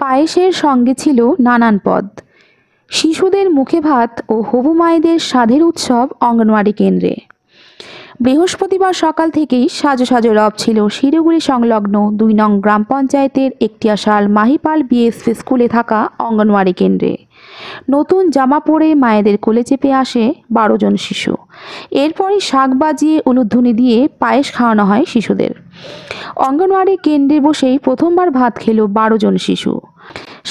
পায়েসের সঙ্গে ছিল নানান পদ। শিশুদের মুখে ভাত ও হবু মায়েদের স্বাদের উৎসব অঙ্গনওয়াড়ি কেন্দ্রে। বৃহস্পতিবার সকাল থেকেই সাজো সাজো রব ছিল শিলিগুড়ি সংলগ্ন ২ নং গ্রাম পঞ্চায়েতের একটিয়াশাল মাহিপাল বিএসপি স্কুলে থাকা অঙ্গনওয়াড়ি কেন্দ্রে। নতুন জামা পরে মায়েদের কোলে চেপে আসে ১২ জন শিশু। এরপরই শাক বাজিয়ে উলুধ্বনি দিয়ে পায়েস খাওয়ানো হয় শিশুদের। অঙ্গনওয়াড়ি কেন্দ্রে বসেই প্রথমবার ভাত খেলো ১২ জন শিশু।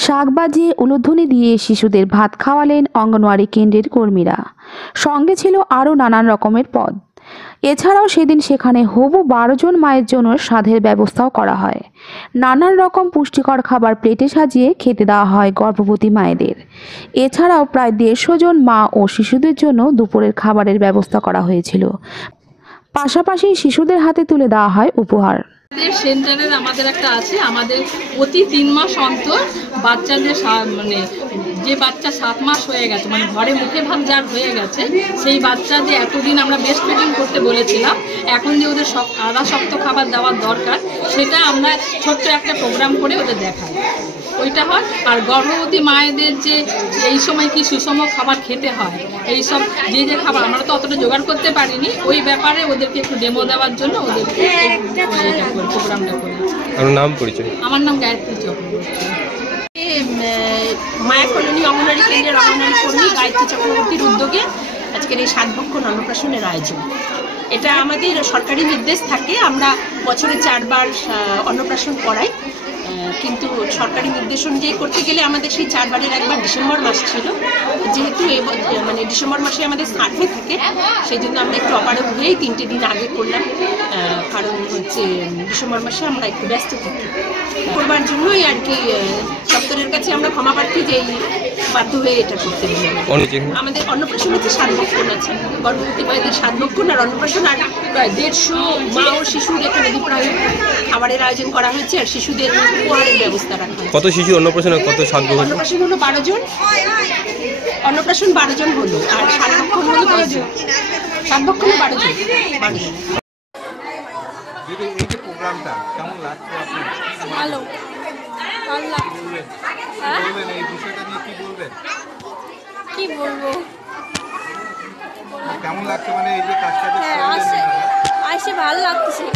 শাক বাজিয়ে উলুধ্বনি দিয়ে শিশুদের ভাত খাওয়ালেন অঙ্গনওয়াড়ি কেন্দ্রের কর্মীরা। সঙ্গে ছিল আরও নানান রকমের পদ। এছাড়াও সেদিন সেখানে হবু ১২ জন মায়ের জন্য স্বাদের ব্যবস্থাও করা হয়। নানান রকম পুষ্টিকর খাবার প্লেটে সাজিয়ে খেতে দেওয়া হয় গর্ভবতী মায়েদের। এছাড়াও প্রায় ১৫০ জন মা ও শিশুদের জন্য দুপুরের খাবারের ব্যবস্থা করা হয়েছিল। পাশাপাশি শিশুদের হাতে তুলে দেওয়া হয় উপহার। সেন্টারের আমাদের একটা আছে, আমাদের প্রতি ৩ মাস অন্তর বাচ্চাদের মানে যে বাচ্চা 7 মাস হয়ে গেছে, মানে ঘরে মুখে ভাত যার হয়ে গেছে, সেই বাচ্চা যে এতদিন আমরা ব্রেস্ট ফিডিং করতে বলেছিলাম, এখন যে ওদের আধা শক্ত খাবার দেওয়ার দরকার, সেটা আমরা ছোট্ট একটা প্রোগ্রাম করে ওদের দেখাই, ওইটা হয়। আর গর্ভবতী মায়েদের যে এই সময় কি সুষম খাবার খেতে হয়, এইসব যে খাবার আমরা তো অতটা জোগাড় করতে পারিনি, ওই ব্যাপারে ওদেরকে একটু ডেমো দেওয়ার জন্য ওদেরকে প্রোগ্রামটা করি। নাম পরিচয়? আমার নাম গায়ত্রী চক্রবর্তী। মায়া কলোনি অঙ্গনওয়াড়ি কেন্দ্রের অঙ্গনওয়াড়ি কর্মী গায়ত্রী চক্রবর্তীর উদ্যোগে আজকের এই 7 ভক্ষণ অন্নপ্রাশনের আয়োজন। এটা আমাদের সরকারি নির্দেশ থাকে, আমরা বছরে 4 বার অন্নপ্রাশন করাই, কিন্তু সরকারি নির্দেশ অনুযায়ী করতে গেলে আমাদের সেই 4 বারের একবার ডিসেম্বর মাস ছিল। যেহেতু মানে ডিসেম্বর মাসে আমাদের সার্ভে থাকে, সেই জন্য আমরা একটু অপারগ হয়েই 3টে দিন আগে করলাম, কারণ হচ্ছে ডিসেম্বর মাসে আমরা একটু ব্যস্ত থাকি। করবার জন্যই আর কি দপ্তরের কাছে আমরা ক্ষমা প্রার্থী যে বাধ্য হয়ে এটা করতে হবে। আমাদের অন্নপ্রাশন হচ্ছে 7 ভক্ষণ আছে, গর্ভবতী মায়েদের 7 ভক্ষণ আর অন্নপ্রাশন, আর প্রায় 150 মা ও শিশুর এখানে দুপুরে খাবারের আয়োজন করা হয়েছে, আর শিশুদের উপহারের ব্যবস্থা রাখা হয়েছে। কত শিশু অন্নপ্রাশন, কত 7 ভক্ষণ? অন্নপ্রাশন হলো 12 জন, অন্নপ্রাশন 12 জন হলো, আর 7 ভক্ষণ হলো 10 জন। 7 ভক্ষণ 12 জন। প্রোগ্রামটা কেমন লাগছে আপনার? ভালো এই বিষয়টা নিয়ে কি বলবেন? কি বলবো, কেমন লাগছে, মানে এই যে কাজটা আসে ভালো লাগতেছে।